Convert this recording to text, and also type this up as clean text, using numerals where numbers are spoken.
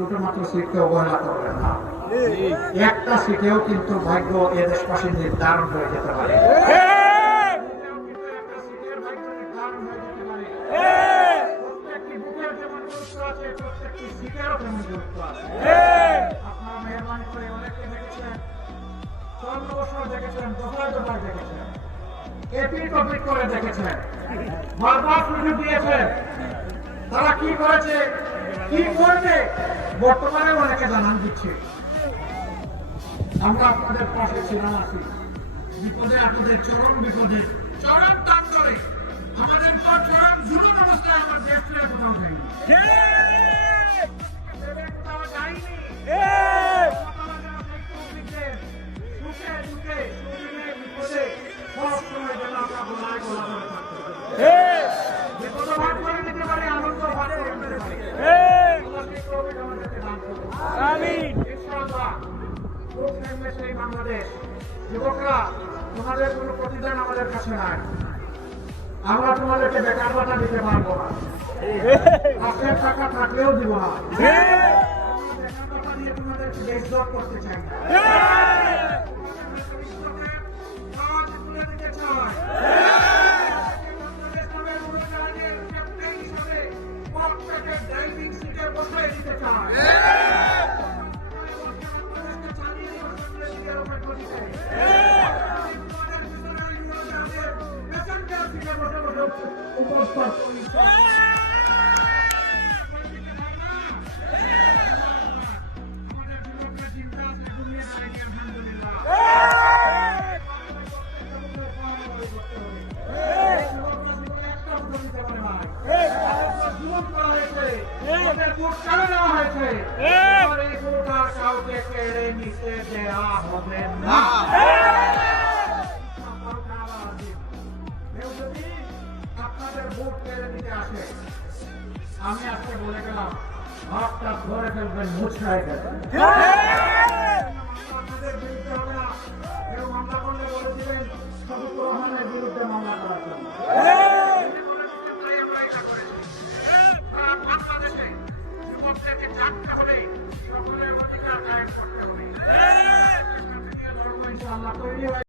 দুটো মাত্র সিটকে অবহেলা করবেন না। একটা সিটেও কিন্তু ভাগ্য এ দেশবাসী নির্ধারণ হয়ে যেতে পারে। প্রত্যেকটি বুথের যেমন গুরুত্ব আছে, প্রত্যেকটি সিটেরও তেমন গুরুত্ব আছে। আপনারা মেহরবানি করে অনেকে দেখেছেন, 14 বছর দেখেছেন, দফায় দফায় দেখেছেন, এপি টপিক করে দেখেছেন, বারবার সুযোগ দিয়েছেন। তারা কি করেছে, কি করবে, বর্তমানে অনেকে জানান দিচ্ছে। আমরা আপনাদের পাশে ছিলাম, আছি বিপদে আপদে, চরম বিপদে, চরম তাণ্ডবে, আমাদের পর চরম জুলুম অবস্থায় আমার দেশ ছেড়ে কোথাও যায়নি। কোথাও যায়নি। সুখে দুঃখে, সুদিনে বিপদে, সব সময় যেন আমরা গলায় গলা ধরে থাকতে পারি। বিপদ ভাগ করে দিতে পারি, আনন্দ ভাগ করে দিতে পারি। আল্লাহ সেই তৌফিক আমাদেরকে দান করুন। আমিন। ইনশাআল্লাহ সুখ নেমে সেই বাংলাদেশ। যুবকরা, তোমাদের কোনো প্রতিদান আমাদের কাছে নাই। আমরা তোমাদেরকে বেকার ভাতা দিতে পারবো না, পাশের টাকা থাকলেও দিব না। বেকার ভাতা দিয়ে তোমাদেরকে বেইজ্জত করতে চাই না। কাজ তুলে দিতে চাই। ড্রাইভিং সিটে বসে দিতে চাই। কাউকে কেড়ে নিতে দেয়া হবে না। আপনাদের ভোট কেড়ে নিতে আসে, আমি আজকে বলে গেলাম, ভাবটা ধরে ফেলবেন, মুছড়াই দেবেন। আপনাদের বিরুদ্ধে হবে না। কেউ মামলা করলে বলে দিবেন শফিকুর রহমানের বিরুদ্ধে মামলা করার জন্য। বাংলাদেশে যুবকদেরকে জানতে হবে, সকলের অধিকার কায়েম করতে হবে। ইনশাআল্লাহ তৈরি